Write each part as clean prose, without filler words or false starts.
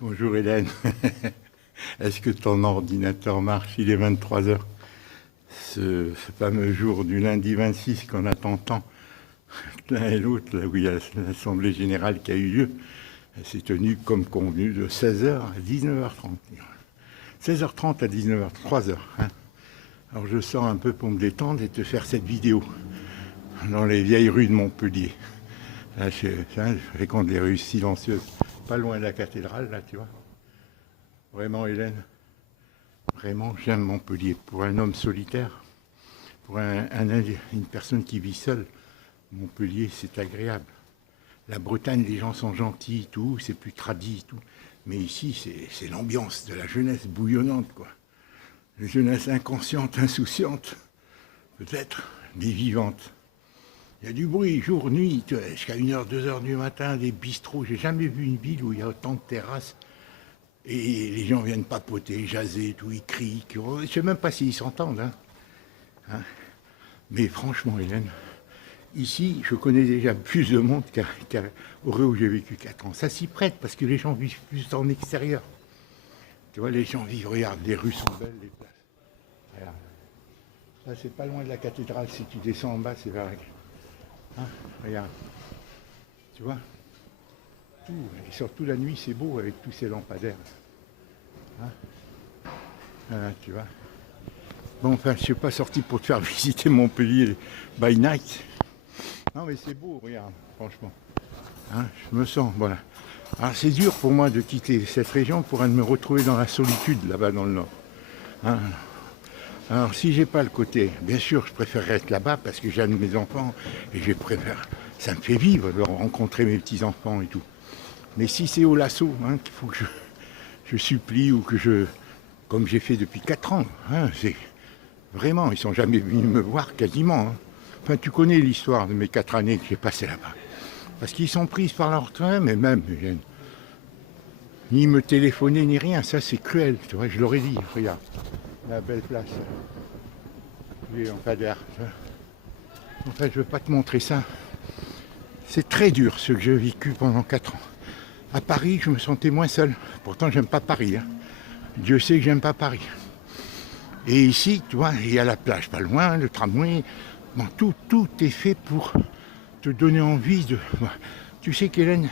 Bonjour Hélène, est-ce que ton ordinateur marche? Il est 23 heures. Ce fameux jour du lundi 26 qu'on attend tant, l'un et l'autre, là où il y a l'Assemblée Générale qui a eu lieu, elle s'est tenue comme convenu de 16h à 19h30. 16h30 à 19h, 3 heures. Hein. Alors je sors un peu pour me détendre et te faire cette vidéo dans les vieilles rues de Montpellier. Là, je fréquente les rues silencieuses, pas loin de la cathédrale, là, tu vois. Vraiment, Hélène, vraiment, j'aime Montpellier. Pour un homme solitaire, pour une personne qui vit seule, Montpellier, c'est agréable. La Bretagne, les gens sont gentils, tout, c'est plus tradit, tout. Mais ici, c'est l'ambiance de la jeunesse bouillonnante, quoi. La jeunesse inconsciente, insouciante, peut-être, mais vivante. Il y a du bruit, jour, nuit, jusqu'à 1h, 2h du matin, des bistrots. J'ai jamais vu une ville où il y a autant de terrasses. Et les gens viennent papoter, jaser, tout, ils crient. Je ne sais même pas s'ils s'entendent. Hein. Mais franchement, Hélène, ici, je connais déjà plus de monde qu'à Auray où j'ai vécu 4 ans. Ça s'y prête parce que les gens vivent plus en extérieur. Tu vois, les gens vivent, regarde, les rues sont belles, les places. Regarde. Là, c'est pas loin de la cathédrale. Si tu descends en bas, c'est vers la... Hein, regarde, tu vois, tout, et surtout la nuit c'est beau avec tous ces lampadaires. Hein, voilà, tu vois. Bon, enfin, je ne suis pas sorti pour te faire visiter Montpellier by night. Non, mais c'est beau, regarde, franchement. Hein, je me sens, voilà. Alors c'est dur pour moi de quitter cette région pour me retrouver dans la solitude là-bas dans le nord. Hein. Alors si j'ai pas le côté, bien sûr je préférerais être là-bas parce que j'aime mes enfants et je préfère, ça me fait vivre de rencontrer mes petits-enfants et tout. Mais si c'est au lasso, hein, qu'il faut que je supplie ou que comme j'ai fait depuis 4 ans, hein, c'est vraiment, ils sont jamais venus me voir quasiment. Hein. Enfin tu connais l'histoire de mes 4 années que j'ai passées là-bas. Parce qu'ils sont pris par leur train, mais même, ni me téléphoner ni rien, ça c'est cruel, tu vois, je leur ai dit, regarde. La belle place. Les lampadaires. En fait, je ne veux pas te montrer ça. C'est très dur ce que j'ai vécu pendant 4 ans. À Paris, je me sentais moins seul. Pourtant, j'aime pas Paris. Hein. Dieu sait que j'aime pas Paris. Et ici, tu vois, il y a la plage pas loin, le tramway. Bon, tout est fait pour te donner envie de... Tu sais qu'Hélène,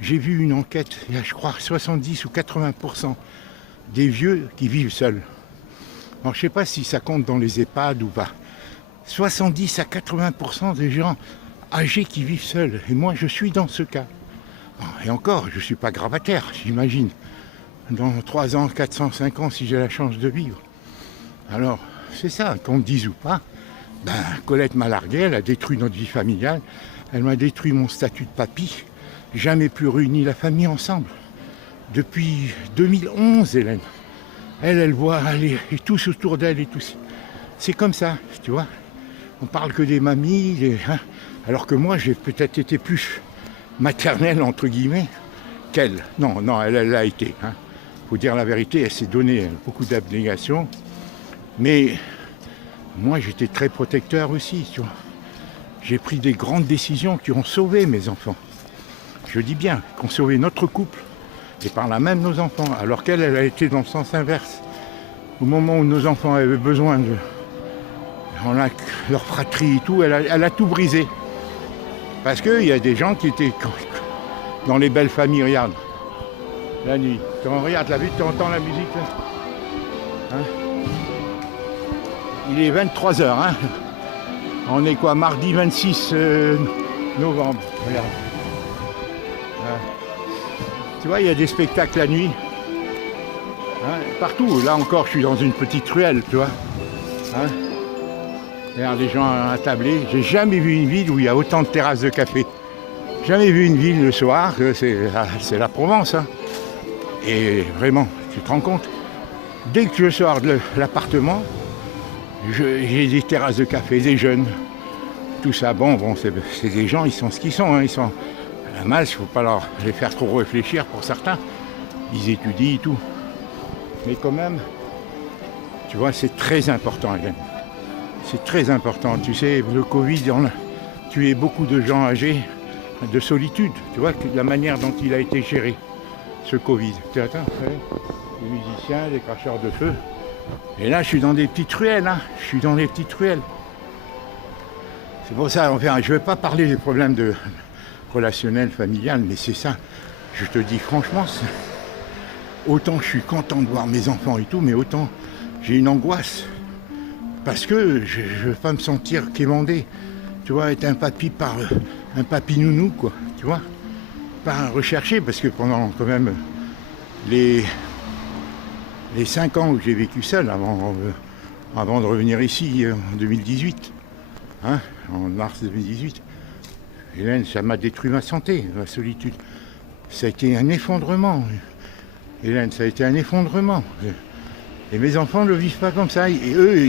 j'ai vu une enquête, il y a je crois 70 ou 80% des vieux qui vivent seuls. Alors je ne sais pas si ça compte dans les EHPAD ou pas. 70 à 80% des gens âgés qui vivent seuls. Et moi, je suis dans ce cas. Et encore, je ne suis pas gravataire, j'imagine. Dans 3 ans, 400, 5 ans, si j'ai la chance de vivre. Alors, c'est ça, qu'on me dise ou pas. Ben, Colette m'a largué, elle a détruit notre vie familiale. Elle m'a détruit mon statut de papy. Jamais plus réuni la famille ensemble. Depuis 2011, Hélène. Elle voit aller et tous autour d'elle et tous. C'est comme ça, tu vois. On parle que des mamies, hein, alors que moi j'ai peut-être été plus maternelle entre guillemets qu'elle. Non, elle l'a été. Hein. Faut dire la vérité, elle s'est donné beaucoup d'abnégation. Mais moi j'étais très protecteur aussi, tu vois. J'ai pris des grandes décisions qui ont sauvé mes enfants. Je dis bien, qui ont sauvé notre couple. Et par là même nos enfants, alors qu'elle a été dans le sens inverse. Au moment où nos enfants avaient besoin de leur fratrie et tout, elle a tout brisé. Parce qu'il y a des gens qui étaient dans les belles familles, regarde, la nuit. Regarde la vie, tu entends la musique là, hein. Il est 23 heures, hein. On est quoi, mardi 26 novembre, regarde. Tu vois, il y a des spectacles la nuit. Hein, partout. Là encore, je suis dans une petite ruelle, tu vois. Hein, regarde les gens attablés. J'ai jamais vu une ville où il y a autant de terrasses de café. Jamais vu une ville le soir. C'est la Provence. Hein. Et vraiment, tu te rends compte, dès que je sors de l'appartement, j'ai des terrasses de café, des jeunes. Tout ça, bon, c'est des gens, ils sont ce qu'ils sont. Hein, ils sont... La masse, il ne faut pas les faire trop réfléchir pour certains. Ils étudient et tout. Mais quand même, tu vois, c'est très important, Hélène. C'est très important. Tu sais, le Covid, on a tué beaucoup de gens âgés de solitude. Tu vois, la manière dont il a été géré. ce Covid. Tu attends, vous savez, les musiciens, les cracheurs de feu. Et là, je suis dans des petites ruelles, hein. Je suis dans des petites ruelles. C'est pour ça, enfin, je ne vais pas parler des problèmes de relationnel, familial, mais c'est ça. Je te dis franchement, autant je suis content de voir mes enfants et tout, mais autant j'ai une angoisse. Parce que je ne veux pas me sentir quémandé. Tu vois, être un papy un papy nounou, quoi. Tu vois, pas recherché, parce que pendant quand même les 5 ans où j'ai vécu seul avant de revenir ici en 2018, hein, en mars 2018, Hélène, ça m'a détruit ma santé, la solitude. Ça a été un effondrement. Hélène, ça a été un effondrement. Et mes enfants ne le vivent pas comme ça. Et eux,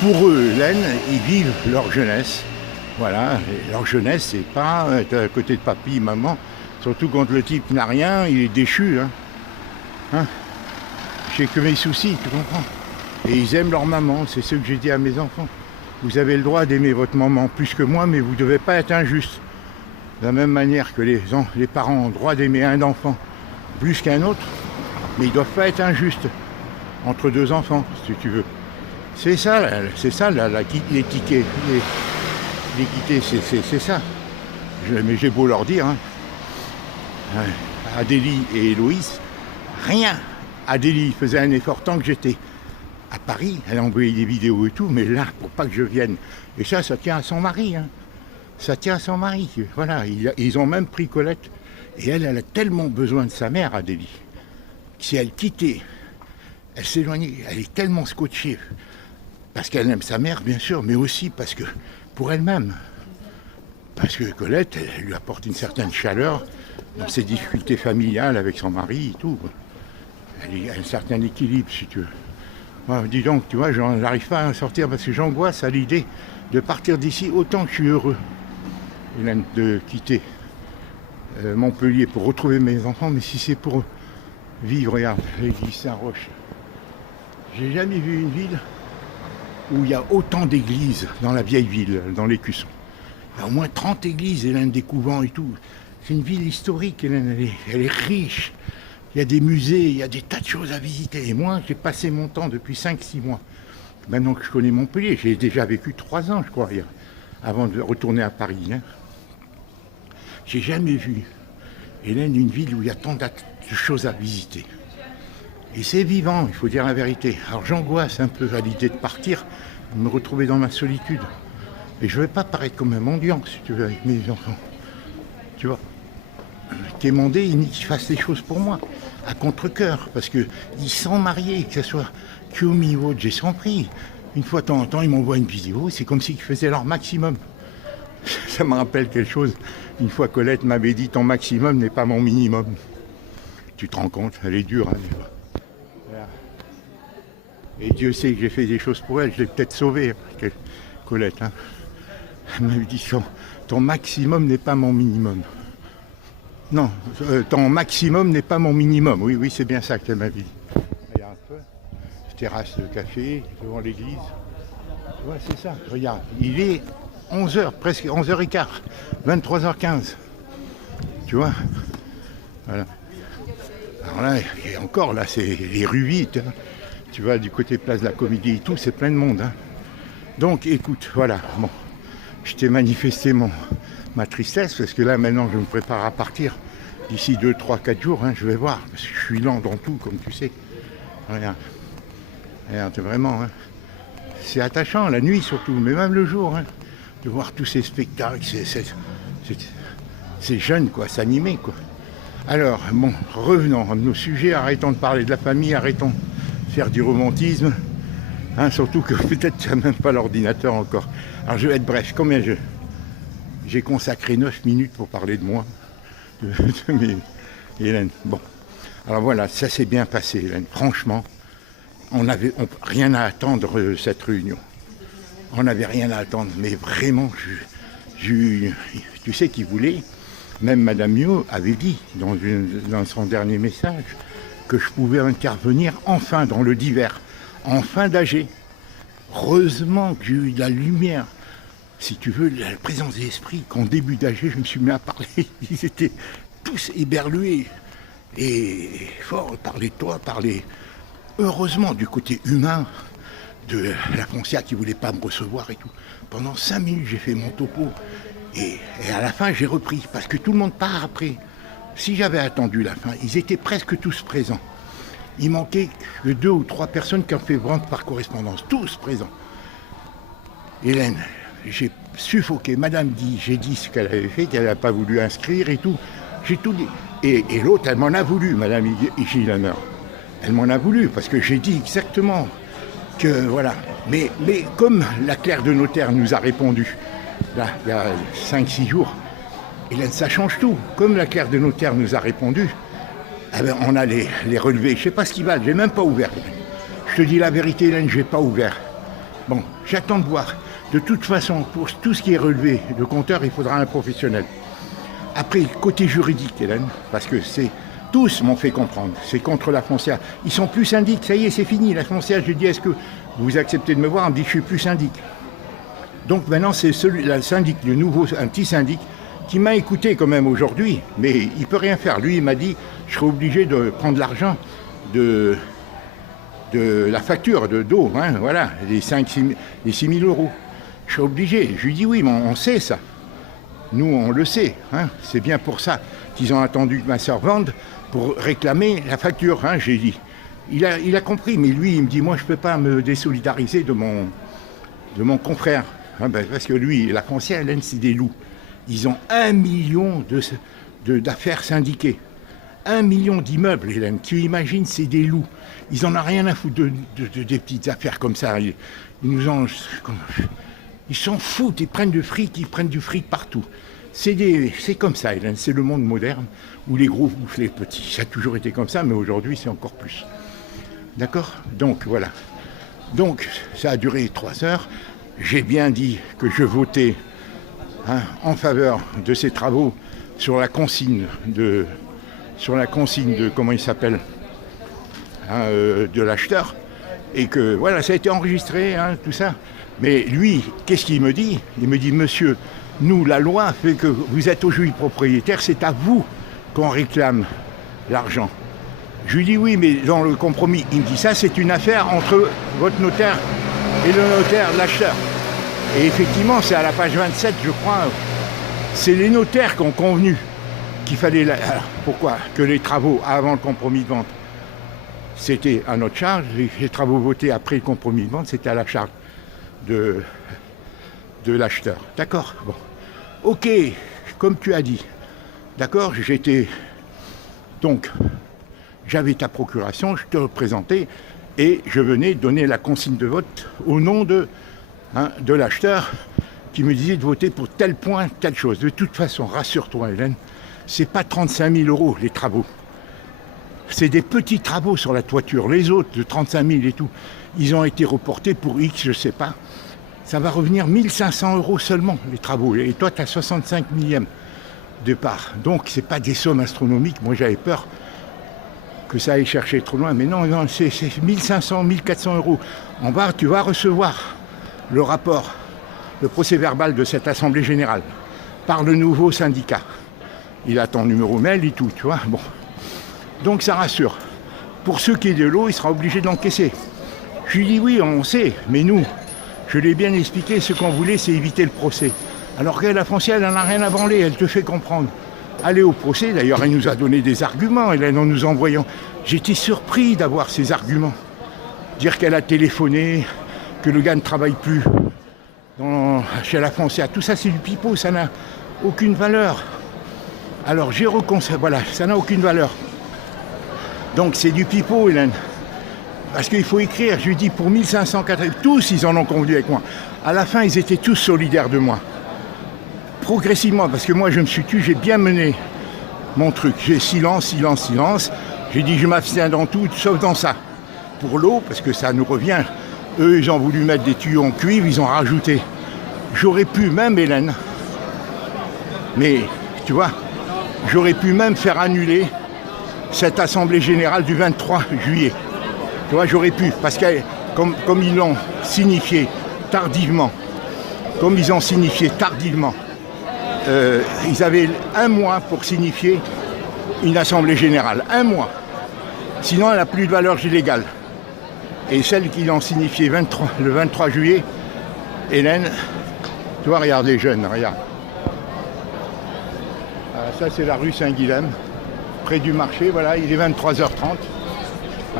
pour eux, Hélène, ils vivent leur jeunesse. Voilà, et leur jeunesse, c'est pas être à côté de papy, maman. Surtout quand le type n'a rien, il est déchu. Hein. J'ai que mes soucis, tu comprends. Et ils aiment leur maman, c'est ce que j'ai dit à mes enfants. Vous avez le droit d'aimer votre maman plus que moi, mais vous ne devez pas être injuste. De la même manière que les parents ont le droit d'aimer un enfant plus qu'un autre, mais ils ne doivent pas être injustes entre deux enfants, si tu veux. C'est ça l'équité. L'équité, c'est ça. Mais j'ai beau leur dire, hein. Adélie et Héloïse, rien. Adélie faisait un effort tant que j'étais à Paris, elle a envoyé des vidéos et tout, mais là, pour pas que je vienne. Et ça tient à son mari, hein. Ça tient à son mari. Voilà, ils ont même pris Colette. Et elle a tellement besoin de sa mère, Adélie. Si elle quittait, elle s'éloignait, elle est tellement scotchée. Parce qu'elle aime sa mère, bien sûr, mais aussi parce que pour elle-même. Parce que Colette, elle lui apporte une certaine chaleur dans ses difficultés familiales avec son mari et tout. Elle a un certain équilibre, si tu veux. Ouais, dis donc, tu vois, je n'arrive pas à sortir parce que j'angoisse à l'idée de partir d'ici autant que je suis heureux, Hélène, de quitter Montpellier pour retrouver mes enfants, mais si c'est pour vivre, regarde, l'église Saint-Roch. J'ai jamais vu une ville où il y a autant d'églises dans la vieille ville, dans l'Écusson. Il y a au moins 30 églises, Hélène, des couvents et tout. C'est une ville historique, Hélène, elle est riche. Il y a des musées, il y a des tas de choses à visiter. Et moi, j'ai passé mon temps depuis 5-6 mois. Maintenant que je connais Montpellier, j'ai déjà vécu 3 ans, je crois, avant de retourner à Paris. Hein. J'ai jamais vu, Hélène, une ville où il y a tant de choses à visiter. Et c'est vivant, il faut dire la vérité. Alors j'angoisse un peu à l'idée de partir, de me retrouver dans ma solitude. Et je ne vais pas paraître comme un mendiant, si tu veux, avec mes enfants. Tu vois, quémander, qu'ils fassent des choses pour moi, à contre-cœur, parce qu'ils sont mariés, que ce soit Kyomi ou autre, j'ai sans prix. Une fois de temps en temps, ils m'envoient une vidéo, c'est comme s'ils faisaient leur maximum. Ça me rappelle quelque chose. Une fois, Colette m'avait dit, ton maximum n'est pas mon minimum. Tu te rends compte, elle est dure. Hein, voilà. Et Dieu sait que j'ai fait des choses pour elle, je l'ai peut-être sauvée, Colette. Hein. Elle m'avait dit, ton maximum n'est pas mon minimum. Non, ton maximum n'est pas mon minimum. Oui, c'est bien ça qu'elle m'avait dit. Regarde un peu, terrasse de café devant l'église. Tu vois, c'est ça, regarde. Il est 11h, presque 11h15, 23h15. Tu vois, voilà. Alors là, et encore, là, c'est les rues vides. Hein. Tu vois, du côté place de la Comédie et tout, c'est plein de monde. Hein. Donc, écoute, voilà, bon. Je t'ai manifesté ma tristesse, parce que là, maintenant, je me prépare à partir. D'ici 2, 3, 4 jours, hein, je vais voir, parce que je suis lent dans tout, comme tu sais. Regarde, vraiment, hein. C'est attachant, la nuit surtout, mais même le jour, hein, de voir tous ces spectacles, ces jeunes, quoi, s'animer, quoi. Alors, bon, revenons à nos sujets, arrêtons de parler de la famille, arrêtons de faire du romantisme, hein, surtout que peut-être tu n'as même pas l'ordinateur encore. Alors, je vais être bref, j'ai consacré 9 minutes pour parler de moi, de mes Hélène. Bon, alors voilà, ça s'est bien passé, Hélène. Franchement, on n'avait rien à attendre de cette réunion. On n'avait rien à attendre, mais vraiment, tu sais qu'il voulait, même Madame Miot avait dit dans son dernier message que je pouvais intervenir enfin dans le divers, en fin d'AG. Heureusement que j'ai eu de la lumière. Si tu veux, la présence d'esprit, qu'en début d'AG, je me suis mis à parler, ils étaient tous éberlués. Et il faut parler de toi, parler heureusement du côté humain de la foncière qui ne voulait pas me recevoir et tout. Pendant 5 minutes, j'ai fait mon topo. Et à la fin, j'ai repris, parce que tout le monde part après. Si j'avais attendu la fin, ils étaient presque tous présents. Il manquait que 2 ou 3 personnes qui ont fait vente par correspondance, tous présents. Hélène, j'ai suffoqué. Madame dit, j'ai dit ce qu'elle avait fait, qu'elle n'a pas voulu inscrire et tout. J'ai tout dit. Et l'autre, elle m'en a voulu, Madame Gilhammer. Elle m'en a voulu, parce que j'ai dit exactement que, voilà. Mais comme la clerc de notaire nous a répondu, là, il y a 5-6 jours, Hélène, ça change tout. Comme la clerc de notaire nous a répondu, eh ben, on a les relevés. Je ne sais pas ce qu'ils valent, je n'ai même pas ouvert. Je te dis la vérité, Hélène, je n'ai pas ouvert. Bon, j'attends de voir. De toute façon, pour tout ce qui est relevé de compteur, il faudra un professionnel. Après, côté juridique, Hélène, parce que tous m'ont fait comprendre, c'est contre la foncière. Ils sont plus syndics, ça y est, c'est fini. La foncière, j'ai dit, est-ce que vous acceptez de me voir? On me dit que je suis plus syndic. Donc maintenant, c'est le syndic, le nouveau, un petit syndic, qui m'a écouté quand même aujourd'hui, mais il ne peut rien faire. Lui, il m'a dit, je serai obligé de prendre l'argent de la facture d'eau, hein, voilà, les 6 000 euros. Je suis obligé. Je lui dis oui, mais on sait ça. Nous, on le sait. Hein. C'est bien pour ça qu'ils ont attendu que ma sœur vende pour réclamer la facture. Hein, j'ai dit. Il a compris, mais lui, il me dit, moi, je ne peux pas me désolidariser de mon confrère. Hein, parce que lui, la foncière, Hélène, c'est des loups. Ils ont 1 million d'affaires syndiquées. 1 million d'immeubles, Hélène. Tu imagines, c'est des loups. Ils n'en ont rien à foutre des petites affaires comme ça. Ils s'en foutent, ils prennent du fric partout. C'est comme ça, Hélène, c'est le monde moderne où les gros bouffent les petits. Ça a toujours été comme ça, mais aujourd'hui, c'est encore plus. D'accord? Donc, voilà. Donc, ça a duré 3 heures. J'ai bien dit que je votais en faveur de ces travaux sur la consigne de comment il s'appelle, de l'acheteur. Et que, voilà, ça a été enregistré, tout ça. Mais lui, qu'est-ce qu'il me dit? Il me dit, monsieur, nous, la loi fait que vous êtes aujourd'hui propriétaire, c'est à vous qu'on réclame l'argent. Je lui dis oui, mais dans le compromis, il me dit ça, c'est une affaire entre votre notaire et le notaire de l'acheteur. Et effectivement, c'est à la page 27, je crois, c'est les notaires qui ont convenu qu'il fallait... Alors, pourquoi? Que les travaux avant le compromis de vente, c'était à notre charge, les travaux votés après le compromis de vente, c'était à la charge de l'acheteur. D'accord? Bon. Ok, comme tu as dit. D'accord? Donc, j'avais ta procuration, je te représentais et je venais donner la consigne de vote au nom de l'acheteur qui me disait de voter pour tel point, telle chose. De toute façon, rassure-toi, Hélène, c'est pas 35 000 euros les travaux. C'est des petits travaux sur la toiture. Les autres, de 35 000 et tout, ils ont été reportés pour X, je ne sais pas. Ça va revenir 1 500 euros seulement, les travaux. Et toi, tu as 65 millièmes de part. Donc, ce n'est pas des sommes astronomiques. Moi, j'avais peur que ça aille chercher trop loin. Mais non, c'est 1 500, 1 400 euros. Tu vas recevoir le rapport, le procès-verbal de cette Assemblée Générale par le nouveau syndicat. Il a ton numéro mail et tout, tu vois. Bon. Donc, ça rassure. Pour ceux qui est de l'eau, il sera obligé de l'encaisser. Je lui dis oui, on sait, mais nous, je l'ai bien expliqué, ce qu'on voulait, c'est éviter le procès. Alors que la foncière, elle n'en a rien à branler, elle te fait comprendre. Aller au procès, d'ailleurs, elle nous a donné des arguments, elle, en nous envoyant. J'étais surpris d'avoir ces arguments. Dire qu'elle a téléphoné, que le gars ne travaille plus chez la foncière, tout ça, c'est du pipeau, ça n'a aucune valeur. Alors, j'ai reconstruit, voilà, ça n'a aucune valeur. Donc, c'est du pipeau, Hélène. Parce qu'il faut écrire, je lui dis pour 1580, tous ils en ont convenu avec moi. À la fin, ils étaient tous solidaires de moi. Progressivement, parce que moi je me suis tué, j'ai bien mené mon truc. J'ai silence. J'ai dit je m'abstiens dans tout, sauf dans ça. Pour l'eau, parce que ça nous revient. Eux, ils ont voulu mettre des tuyaux en cuivre, ils ont rajouté. J'aurais pu même, Hélène, mais tu vois, j'aurais pu même faire annuler cette Assemblée Générale du 23 juillet. Tu vois, j'aurais pu, parce que comme ils l'ont signifié tardivement, ils avaient 1 mois pour signifier une assemblée générale, 1 mois. Sinon, elle n'a plus de valeur légale. Et celle qui l'ont signifié le 23 juillet, Hélène, tu vois, regarde les jeunes, regarde. Ça, c'est la rue Saint-Guilhem, près du marché, voilà, il est 23h30.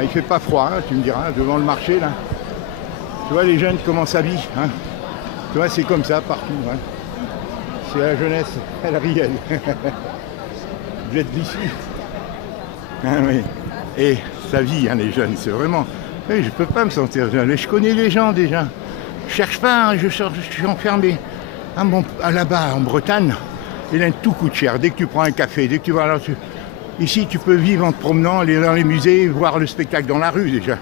Il fait pas froid, hein, tu me diras, devant le marché, là. Tu vois les jeunes comment s'habillent, hein. Tu vois, c'est comme ça partout, hein. C'est la jeunesse, elle rit, elle. Vous êtes d'ici. Ah, oui. Et ça vit, hein, les jeunes, c'est vraiment... Oui, je peux pas me sentir jeune, je connais les gens déjà. Je cherche pas, hein, je suis enfermé. Ah, bon, là-bas, en Bretagne, tout coûte cher. Dès que tu prends un café, dès que tu vas là, ici, tu peux vivre en te promenant, aller dans les musées, voir le spectacle dans la rue déjà.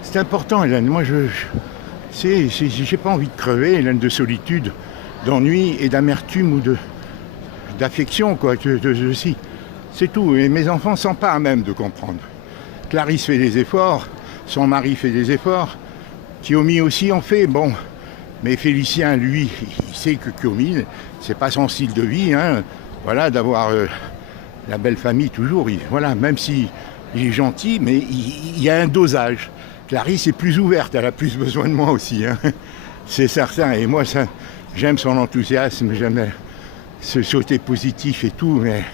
C'est important, Hélène. Moi, j'ai pas envie de crever, Hélène, de solitude, d'ennui et d'amertume ou d'affection, quoi. Si. C'est tout. Et mes enfants sont pas à même de comprendre. Clarisse fait des efforts, son mari fait des efforts, Kiomi aussi en fait. Bon, mais Félicien, lui, il sait que Kiomi, c'est pas son style de vie, hein. Voilà, d'avoir la belle famille toujours. Voilà, même si il est gentil, mais il y a un dosage. Clarisse est plus ouverte, elle a plus besoin de moi aussi, hein. C'est certain. Et moi, ça, j'aime son enthousiasme, j'aime ce côté positif et tout, mais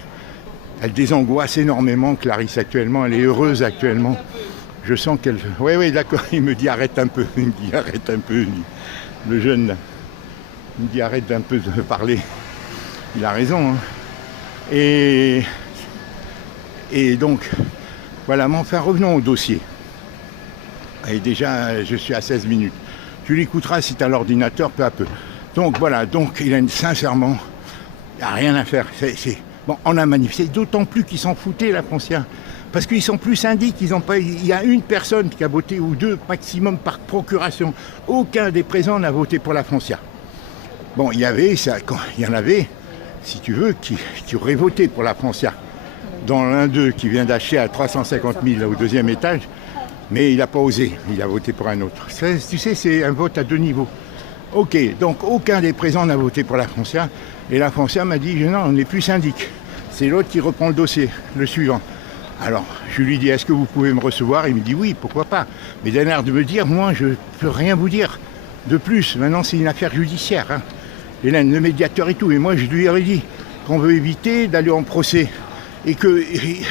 elle désangoisse énormément, Clarisse, actuellement. Elle est heureuse actuellement. Je sens qu'elle... Oui, d'accord, il me dit arrête un peu. Il me dit arrête un peu. Le jeune, là. Il me dit arrête un peu de parler. Il a raison, hein. Et donc, voilà, mais enfin, revenons au dossier. Et déjà, je suis à 16 minutes. Tu l'écouteras si tu as l'ordinateur, peu à peu. Donc voilà, donc il a sincèrement, il n'y a rien à faire. Bon, on a manifesté, d'autant plus qu'ils s'en foutaient, la foncière. Parce qu'ils sont plus syndics, il y a une personne qui a voté, ou 2 maximum par procuration. Aucun des présents n'a voté pour la foncière. Bon, il y en avait, si tu veux, qui auraient voté pour la foncière. Dans l'un d'eux qui vient d'acheter à 350 000 au 2e étage, mais il n'a pas osé, il a voté pour un autre. Tu sais, c'est un vote à 2 niveaux. Ok, donc aucun des présents n'a voté pour la foncière, et la foncière m'a dit, non, on n'est plus syndic. C'est l'autre qui reprend le dossier, le suivant. Alors, je lui dis, est-ce que vous pouvez me recevoir? Il me dit, oui, pourquoi pas. Mais d'un air de me dire, moi, je ne peux rien vous dire de plus. Maintenant, c'est une affaire judiciaire, hein. Hélène, le médiateur et tout. Et moi, je lui aurais dit qu'on veut éviter d'aller en procès. Et que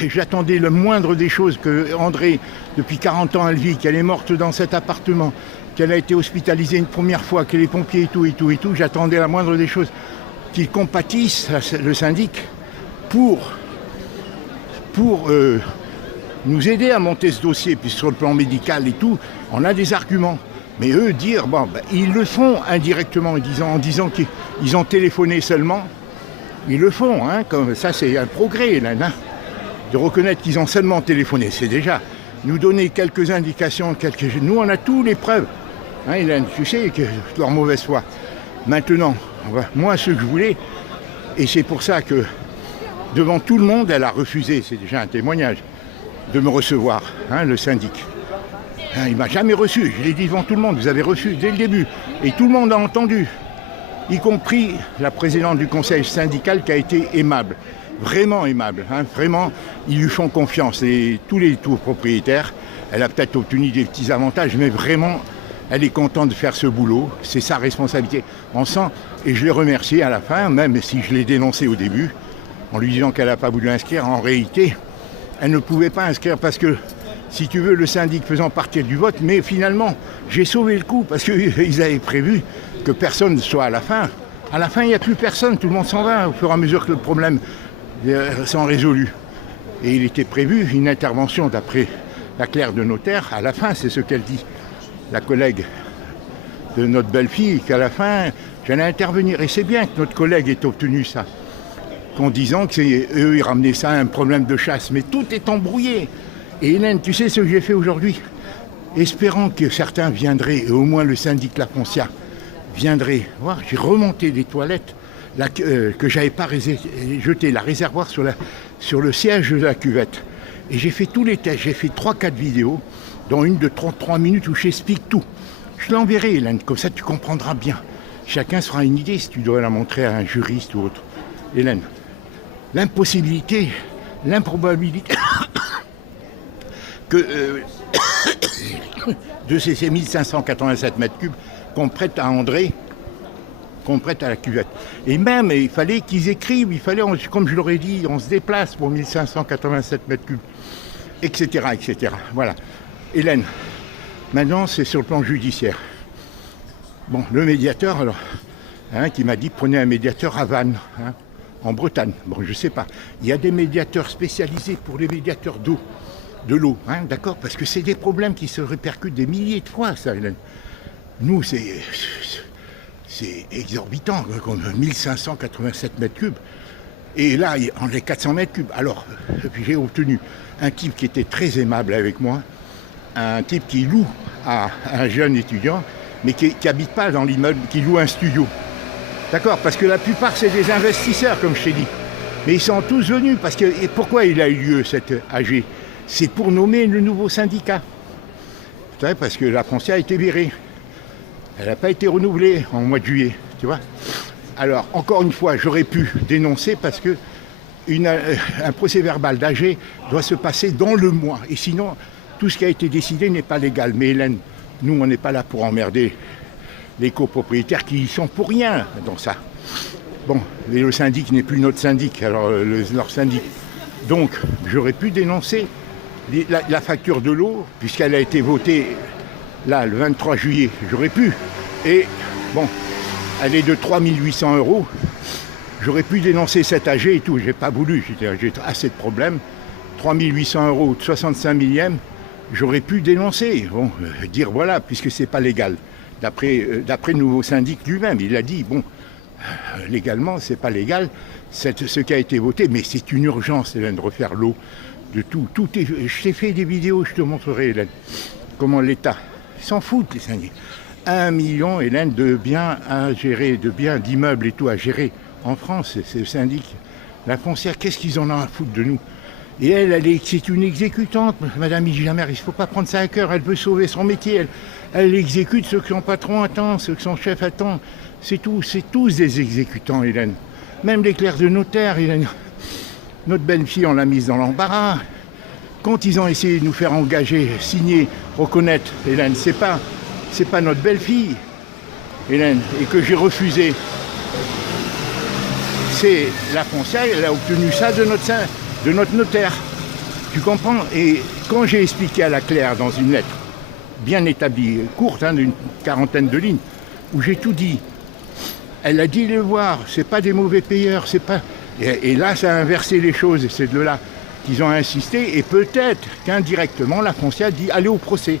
j'attendais le moindre des choses, que André, depuis 40 ans, elle vit, qu'elle est morte dans cet appartement, qu'elle a été hospitalisée une première fois, que les pompiers et tout, j'attendais la moindre des choses, qu'ils compatissent, le syndic, pour nous aider à monter ce dossier, puis sur le plan médical et tout, on a des arguments. Mais eux, dire, bon, ben, ils le font indirectement, en disant qu'ils ont téléphoné seulement. Ils le font, hein, comme ça c'est un progrès, Hélène, hein, de reconnaître qu'ils ont seulement téléphoné. C'est déjà nous donner quelques indications, nous on a toutes les preuves, hein, Hélène, tu sais que leur mauvaise foi. Maintenant, moi ce que je voulais, et c'est pour ça que devant tout le monde, elle a refusé, c'est déjà un témoignage, de me recevoir, hein, le syndic. Hein, il ne m'a jamais reçu, je l'ai dit devant tout le monde, vous avez reçu dès le début, et tout le monde a entendu. Y compris la présidente du conseil syndical qui a été aimable, vraiment aimable, hein, vraiment, ils lui font confiance, et tous les propriétaires, elle a peut-être obtenu des petits avantages, mais vraiment, elle est contente de faire ce boulot, c'est sa responsabilité. On sent, et je l'ai remercié à la fin, même si je l'ai dénoncé au début, en lui disant qu'elle n'a pas voulu inscrire, en réalité, elle ne pouvait pas inscrire parce que, si tu veux, le syndic faisant partie du vote, mais finalement, j'ai sauvé le coup, parce qu'ils avaient prévu que personne ne soit à la fin. À la fin, il n'y a plus personne, tout le monde s'en va, au fur et à mesure que le problème s'en résolu. Et il était prévu une intervention, d'après la clerc de notaire, à la fin, c'est ce qu'elle dit, la collègue de notre belle-fille, qu'à la fin, j'allais intervenir. Et c'est bien que notre collègue ait obtenu ça, qu'en disant qu'eux, ils ramenaient ça à un problème de chasse. Mais tout est embrouillé. Et Hélène, tu sais ce que j'ai fait aujourd'hui? Espérant que certains viendraient, et au moins le syndic La Foncière viendrait voir, j'ai remonté des toilettes que j'avais pas jeté, la réservoir sur le siège de la cuvette. Et j'ai fait tous les tests, j'ai fait 3-4 vidéos, dont une de 33 minutes où j'explique tout. Je l'enverrai, Hélène, comme ça tu comprendras bien. Chacun se fera une idée si tu dois la montrer à un juriste ou autre. Hélène, l'impossibilité l'improbabilité que de ces 1587 mètres cubes qu'on prête à André, qu'on prête à la cuvette. Et même, il fallait qu'ils écrivent, comme je l'aurais dit, on se déplace pour 1587 mètres cubes, etc., etc. Voilà. Hélène, maintenant c'est sur le plan judiciaire. Bon, le médiateur, alors, qui m'a dit prenez un médiateur à Vannes, en Bretagne. Bon, je sais pas. Il y a des médiateurs spécialisés pour les médiateurs d'eau, de l'eau, d'accord, parce que c'est des problèmes qui se répercutent des milliers de fois, ça, Hélène. Nous, c'est exorbitant, comme 1587 mètres cubes. Et là, on est 400 mètres cubes. Alors, j'ai obtenu un type qui était très aimable avec moi, un type qui loue à un jeune étudiant, mais qui n'habite pas dans l'immeuble, qui loue un studio. D'accord, parce que la plupart, c'est des investisseurs, comme je t'ai dit. Mais ils sont tous venus, parce que... Et pourquoi il a eu lieu, cette AG? C'est pour nommer le nouveau syndicat. Vous savez, parce que la foncière a été virée. Elle n'a pas été renouvelée en mois de juillet, tu vois. Alors, encore une fois, j'aurais pu dénoncer parce que un procès verbal d'AG doit se passer dans le mois. Et sinon, tout ce qui a été décidé n'est pas légal. Mais Hélène, nous, on n'est pas là pour emmerder les copropriétaires qui y sont pour rien dans ça. Bon, et le syndic n'est plus notre syndic, alors leur syndic. Donc, j'aurais pu dénoncer la facture de l'eau, puisqu'elle a été votée là, le 23 juillet, j'aurais pu. Et bon, elle est de 3 800 €. J'aurais pu dénoncer cette AG et tout. J'ai pas voulu, j'ai assez de problèmes. 3 800 € de 65 millièmes, j'aurais pu dénoncer. Bon, dire voilà, puisque c'est pas légal. D'après le nouveau syndic lui-même, il a dit, bon, légalement, c'est pas légal, ce qui a été voté, mais c'est une urgence, Hélène, de refaire l'eau. De tout est, je t'ai fait des vidéos, je te montrerai, Hélène, comment l'État... Ils s'en foutent, les syndics. 1 million, Hélène, de biens à gérer, de biens, d'immeubles et tout à gérer en France, c'est le syndic. La foncière, qu'est-ce qu'ils en ont à foutre de nous? Et c'est une exécutante, Madame Igilamère, il ne faut pas prendre ça à cœur, elle veut sauver son métier, elle exécute ce que son patron attend, ce que son chef attend. C'est tous des exécutants, Hélène. Même les clercs de notaire, Hélène. Notre belle-fille, on l'a mise dans l'embarras. Quand ils ont essayé de nous faire engager, signer, reconnaître, Hélène, c'est pas notre belle-fille, Hélène, et que j'ai refusé. C'est la foncière, elle a obtenu ça de notre notaire. Tu comprends? Et quand j'ai expliqué à la clerc dans une lettre, bien établie, courte, d'une quarantaine de lignes, où j'ai tout dit, elle a dit le voir, c'est pas des mauvais payeurs, c'est pas... Et là, ça a inversé les choses, et c'est de là qu'ils ont insisté, et peut-être qu'indirectement, la foncière dit allez au procès.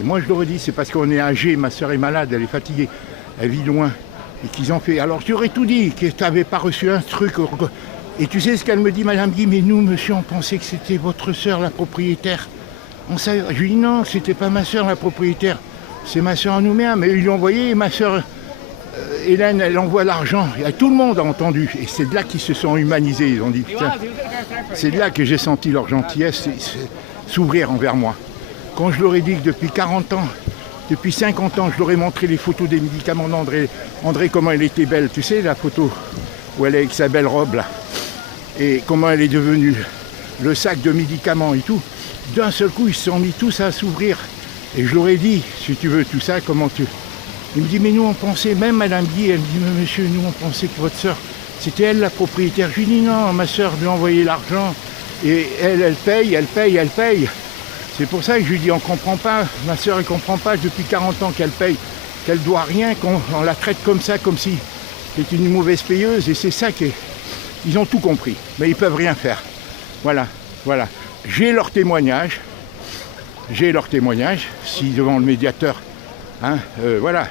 Et moi, je leur ai dit, c'est parce qu'on est âgé, ma soeur est malade, elle est fatiguée, elle vit loin, et qu'ils ont fait. Alors, j'aurais tout dit, que tu n'avais pas reçu un truc. Et tu sais ce qu'elle me dit, Madame Guy, mais nous, monsieur, on pensait que c'était votre soeur, la propriétaire. Je lui dis non, c'était pas ma soeur, la propriétaire, c'est ma soeur Nouméa, mais ils lui ont envoyé, et ma soeur... Hélène, elle envoie l'argent, et tout le monde a entendu, et c'est de là qu'ils se sont humanisés, ils ont dit, putain, c'est de là que j'ai senti leur gentillesse s'ouvrir envers moi. Quand je leur ai dit que depuis 40 ans, depuis 50 ans, je leur ai montré les photos des médicaments d'André, comment elle était belle, tu sais, la photo où elle est avec sa belle robe, là, et comment elle est devenue, le sac de médicaments et tout, d'un seul coup, ils se sont mis tous à s'ouvrir, et je leur ai dit, si tu veux tout ça, comment tu... Il me dit, mais nous on pensait, même Madame Guy, elle me dit, mais monsieur, nous on pensait que votre soeur, c'était elle la propriétaire. Je lui dis, non, ma soeur lui a envoyé l'argent, et elle paye. C'est pour ça que je lui dis, on ne comprend pas, ma soeur elle ne comprend pas depuis 40 ans qu'elle paye, qu'elle ne doit rien, qu'on la traite comme ça, comme si c'était une mauvaise payeuse, et c'est ça ils ont tout compris, mais ils ne peuvent rien faire. Voilà. J'ai leur témoignage, si devant le médiateur, voilà.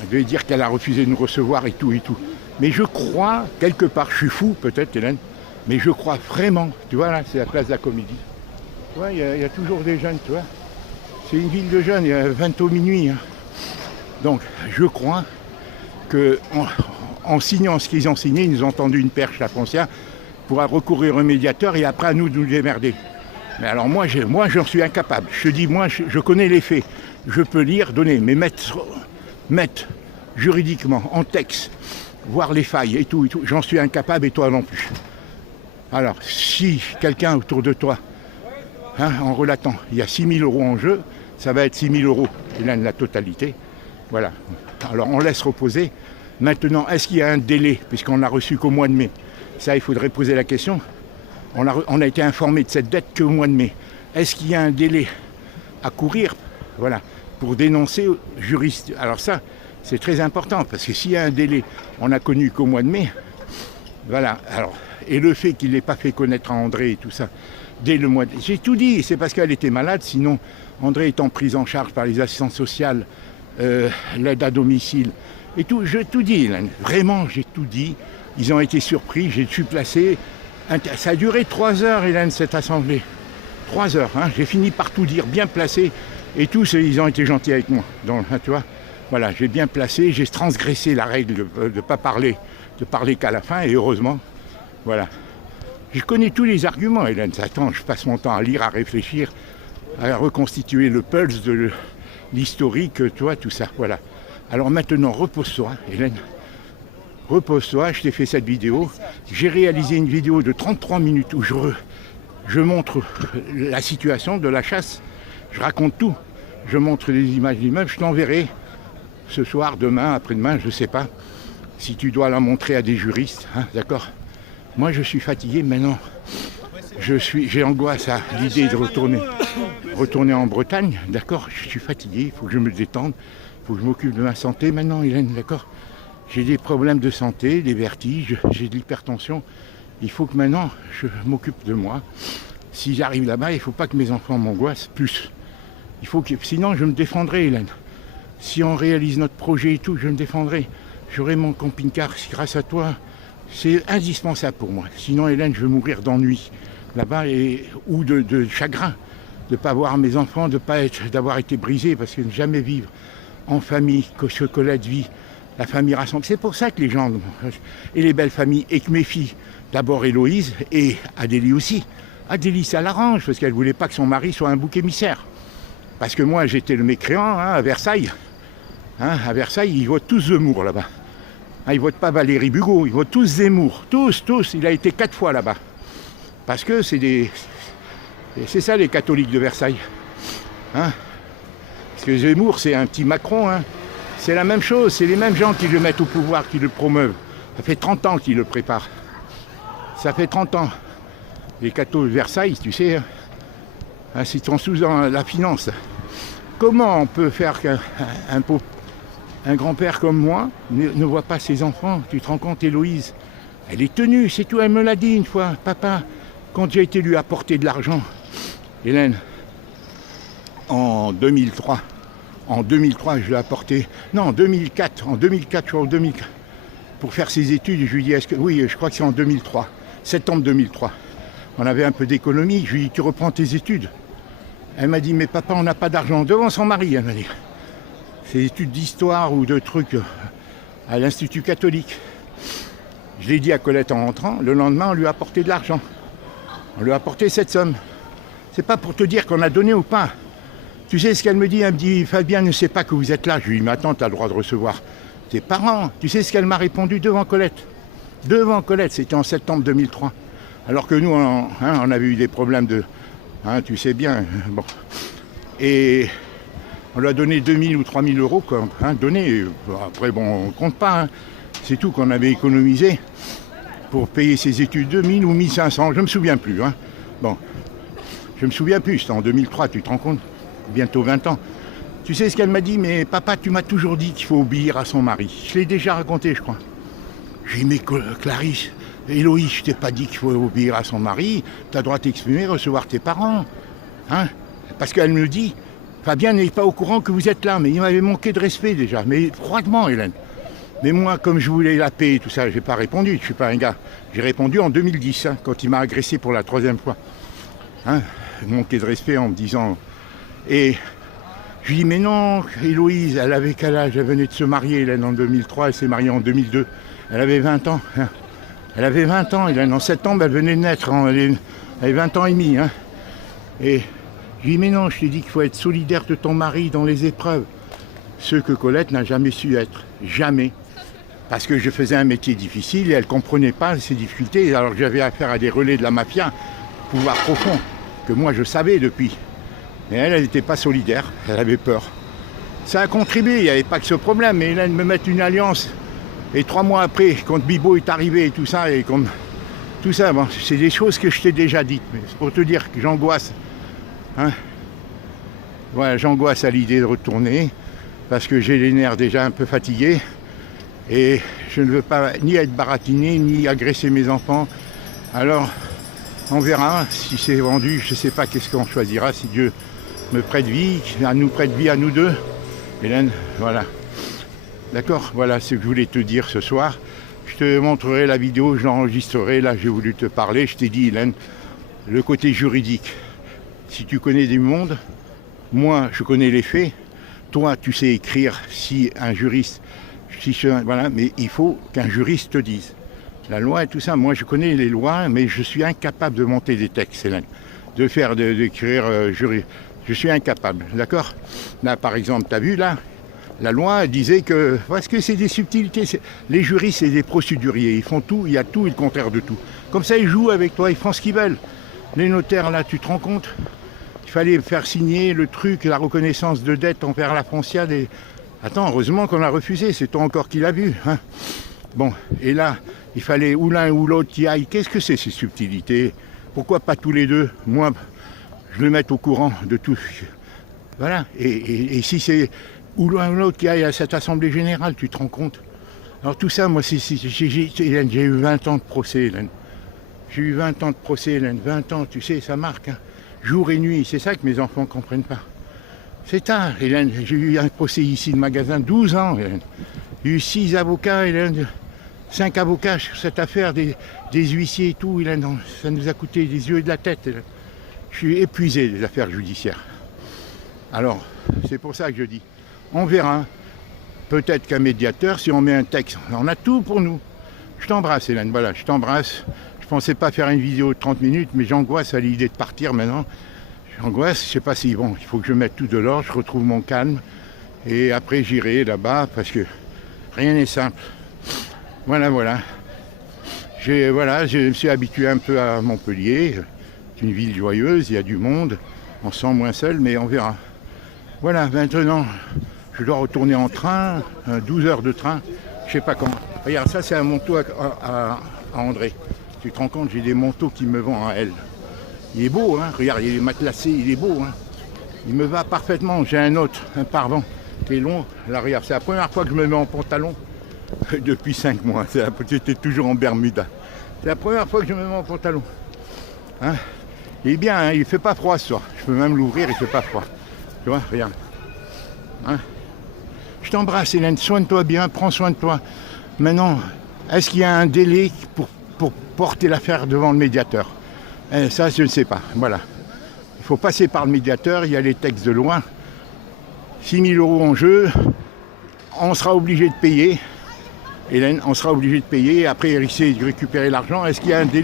Elle devait dire qu'elle a refusé de nous recevoir et tout. Mais je crois, quelque part, je suis fou peut-être, Hélène, mais je crois vraiment, tu vois là, c'est la place de la Comédie. Tu vois, il y a toujours des jeunes, tu vois. C'est une ville de jeunes, il y a 20 au minuit. Donc, je crois qu'en signant ce qu'ils ont signé, ils nous ont tendu une perche, la foncière, pour recourir au médiateur et après à nous de nous démerder. Mais alors moi j'en suis incapable. Je te dis, moi, je connais les faits. Je peux lire, donner, mais mettre juridiquement, en texte, voir les failles et tout, j'en suis incapable et toi non plus. Alors, si quelqu'un autour de toi, en relatant, il y a 6 000 € en jeu, ça va être 6 000 €, Hélène, la totalité. Voilà. Alors, on laisse reposer. Maintenant, est-ce qu'il y a un délai, puisqu'on n'a reçu qu'au mois de mai? Ça, il faudrait poser la question. On a été informé de cette dette qu'au mois de mai. Est-ce qu'il y a un délai à courir, voilà, pour dénoncer juriste? Alors ça, c'est très important, parce que s'il y a un délai, on n'a connu qu'au mois de mai, voilà. Alors, et le fait qu'il n'ait pas fait connaître à André et tout ça, dès le mois de... J'ai tout dit, c'est parce qu'elle était malade, sinon André étant prise en charge par les assistantes sociales, l'aide à domicile, et tout, j'ai tout dit, là. Vraiment, j'ai tout dit. Ils ont été surpris, j'ai su placer. Ça a duré 3 heures, Hélène, cette assemblée. 3 heures, hein. J'ai fini par tout dire, bien placé. Et tous, ils ont été gentils avec moi. Donc, tu vois, voilà, j'ai bien placé, j'ai transgressé la règle de ne pas parler, de parler qu'à la fin, et heureusement, voilà. Je connais tous les arguments, Hélène. Attends, je passe mon temps à lire, à réfléchir, à reconstituer le pulse de l'historique, tu vois, tout ça, voilà. Alors maintenant, repose-toi, Hélène. Repose-toi, je t'ai fait cette vidéo. J'ai réalisé une vidéo de 33 minutes où je montre la situation de la chasse. Je raconte tout. Je montre les images d'immeubles. Je t'enverrai ce soir, demain, après-demain, je ne sais pas. Si tu dois la montrer à des juristes, hein, d'accord? Moi, je suis fatigué maintenant. J'ai angoisse à l'idée de retourner en Bretagne, d'accord? Je suis fatigué, il faut que je me détende. Il faut que je m'occupe de ma santé maintenant, Hélène, d'accord? J'ai des problèmes de santé, des vertiges, j'ai de l'hypertension. Il faut que maintenant, je m'occupe de moi. Si j'arrive là-bas, il ne faut pas que mes enfants m'angoissent plus. Sinon, je me défendrai, Hélène. Si on réalise notre projet et tout, je me défendrai. J'aurai mon camping-car grâce à toi. C'est indispensable pour moi. Sinon, Hélène, je vais mourir d'ennui là-bas ou de chagrin de ne pas voir mes enfants, d'avoir été brisé, parce que ne jamais vivre en famille, que ce Colette vit, la famille rassemble. C'est pour ça que les gens, et les belles familles, et que mes filles, d'abord Héloïse et Adélie aussi. Adélie, ça l'arrange, parce qu'elle ne voulait pas que son mari soit un bouc émissaire. Parce que moi, j'étais le mécréant, hein, à Versailles. Hein, à Versailles, ils votent tous Zemmour là-bas. Hein, ils ne votent pas Valérie Bugeaud, ils votent tous Zemmour. Tous. Il a été 4 fois là-bas. Parce que c'est ça les catholiques de Versailles. Hein? Parce que Zemmour, c'est un petit Macron. Hein? C'est la même chose, c'est les mêmes gens qui le mettent au pouvoir, qui le promeuvent. Ça fait 30 ans qu'ils le préparent. Ça fait 30 ans. Les cathos de Versailles, tu sais, hein, ils sont sous la finance. Comment on peut faire qu'un grand-père comme moi ne voit pas ses enfants? Tu te rends compte, Héloïse? Elle est tenue, c'est tout, elle me l'a dit une fois. Papa, quand j'ai été lui apporter de l'argent, Hélène, en 2003, je lui ai apporté, non, en 2004, je crois, pour faire ses études, je lui ai dit, oui, je crois que c'est en 2003, septembre 2003. On avait un peu d'économie, je lui ai dit, tu reprends tes études. Elle m'a dit, mais papa, on n'a pas d'argent. Devant son mari, elle m'a dit. Ses études d'histoire ou de trucs à l'Institut catholique. Je l'ai dit à Colette en rentrant, le lendemain, on lui a apporté de l'argent. On lui a apporté cette somme. C'est pas pour te dire qu'on a donné ou pas. Tu sais ce qu'elle me dit? Elle me dit, Fabien ne sait pas que vous êtes là. Je lui dis, mais attends, tu as le droit de recevoir tes parents. Tu sais ce qu'elle m'a répondu devant Colette? Devant Colette, c'était en septembre 2003. Alors que nous, on avait eu des problèmes de... Hein, tu sais bien. Bon. Et on lui a donné 2 000 ou 3 000 euros, quoi. Hein, donné. Après, bon, on ne compte pas. Hein. C'est tout qu'on avait économisé pour payer ses études, 2 000 ou 1 500, je ne me souviens plus. Hein. Bon, je ne me souviens plus, c'était en 2003, tu te rends compte? Bientôt 20 ans. Tu sais ce qu'elle m'a dit? Mais papa, tu m'as toujours dit qu'il faut obéir à son mari. Je l'ai déjà raconté, je crois. J'ai dit, mais Clarisse, Héloïse, je t'ai pas dit qu'il faut obéir à son mari. Tu as le droit de t'exprimer, recevoir tes parents. Hein? Parce qu'elle me dit, Fabien n'est pas au courant que vous êtes là, mais il m'avait manqué de respect déjà. Mais froidement, Hélène. Mais moi, comme je voulais la paix et tout ça, j'ai pas répondu, je suis pas un gars. J'ai répondu en 2010, hein, quand il m'a agressé pour la 3e fois. Hein, manqué de respect en me disant... Et je lui dis, mais non, Héloïse, elle avait quel âge? Elle venait de se marier, Hélène, en 2003, elle s'est mariée en 2002. Elle avait 20 ans. Hein. Elle avait 20 ans, Hélène, en septembre, elle venait de naître, hein, elle avait 20 ans et demi. Hein. Et je lui dis, mais non, je t'ai dit qu'il faut être solidaire de ton mari dans les épreuves. Ce que Colette n'a jamais su être. Jamais. parce que je faisais un métier difficile et elle ne comprenait pas ces difficultés, alors que j'avais affaire à des relais de la mafia, pouvoir profond, que moi je savais depuis. Mais elle n'était pas solidaire, elle avait peur. Ça a contribué, il n'y avait pas que ce problème, mais elle me mettre une alliance. Et 3 mois après, quand Bibo est arrivé et tout ça, bon, c'est des choses que je t'ai déjà dites, mais c'est pour te dire que j'angoisse. Hein, voilà, j'angoisse à l'idée de retourner, parce que j'ai les nerfs déjà un peu fatigués, et je ne veux pas ni être baratiné, ni agresser mes enfants. Alors, on verra si c'est vendu, je ne sais pas qu'est-ce qu'on choisira, si Dieu me prête vie, nous prête vie à nous deux. Hélène, voilà. D'accord, voilà ce que je voulais te dire ce soir. Je te montrerai la vidéo, je l'enregistrerai, là j'ai voulu te parler. Je t'ai dit, Hélène, le côté juridique. Si tu connais du monde, moi je connais les faits. Toi tu sais écrire si un juriste, voilà, mais il faut qu'un juriste te dise. La loi et tout ça, moi je connais les lois, mais je suis incapable de monter des textes, Hélène. D'écrire juriste. Je suis incapable, d'accord? Là par exemple, tu as vu là, la loi disait que, parce que c'est des subtilités, les juristes c'est des procéduriers, ils font tout, il y a tout et le contraire de tout. Comme ça ils jouent avec toi, ils font ce qu'ils veulent. Les notaires là, tu te rends compte? Il fallait faire signer le truc, la reconnaissance de dette envers la Fonciade et... Attends, heureusement qu'on a refusé, c'est toi encore qui l'as vu. Hein, bon, et là, il fallait ou l'un ou l'autre qui aille. Qu'est-ce que c'est ces subtilités? Pourquoi pas tous les deux? Moi, je le mets au courant de tout. Voilà, et si c'est ou l'un ou l'autre qui aille à cette assemblée générale, tu te rends compte? Alors tout ça, moi, j'ai eu 20 ans de procès, Hélène. J'ai eu 20 ans de procès, Hélène. 20 ans, tu sais, ça marque. Hein. Jour et nuit, c'est ça que mes enfants ne comprennent pas. C'est tard, Hélène. J'ai eu un procès ici de magasin, 12 ans, Hélène. J'ai eu 6 avocats, Hélène. 5 avocats sur cette affaire, des huissiers et tout, Hélène. Ça nous a coûté des yeux et de la tête, Hélène. Je suis épuisé des affaires judiciaires. Alors, c'est pour ça que je dis, on verra. Peut-être qu'un médiateur, si on met un texte, on a tout pour nous. Je t'embrasse, Hélène, voilà, je t'embrasse. Je pensais pas faire une vidéo de 30 minutes, mais j'angoisse à l'idée de partir maintenant. J'angoisse, je sais pas si, bon, il faut que je mette tout de l'ordre, je retrouve mon calme. Et après, j'irai là-bas, parce que rien n'est simple. Voilà. Je me suis habitué un peu à Montpellier. C'est une ville joyeuse, il y a du monde. On se sent moins seul, mais on verra. Voilà, maintenant, je dois retourner en train, 12 heures de train, je sais pas quand. Regarde, ça c'est un manteau à André. Tu te rends compte, j'ai des manteaux qui me vont à elle. Il est beau, hein, regarde, il est matelassé, il est beau. Hein. Il me va parfaitement. J'ai un autre, un pardon, qui est long. Là, regarde, c'est la première fois que je me mets en pantalon depuis 5 mois. J'étais toujours en Bermuda. C'est la première fois que je me mets en pantalon. Hein. Il est bien, hein, il ne fait pas froid ce soir. Je peux même l'ouvrir, il ne fait pas froid. Tu vois, regarde. Hein. Je t'embrasse, Hélène, soigne-toi bien, prends soin de toi. Maintenant, est-ce qu'il y a un délai pour porter l'affaire devant le médiateur? Ça, je ne sais pas. Voilà. Il faut passer par le médiateur, il y a les textes de loi. 6 000 € en jeu, on sera obligé de payer. Hélène, on sera obligé de payer. Après, essayer de récupérer l'argent. Est-ce qu'il y a un délai?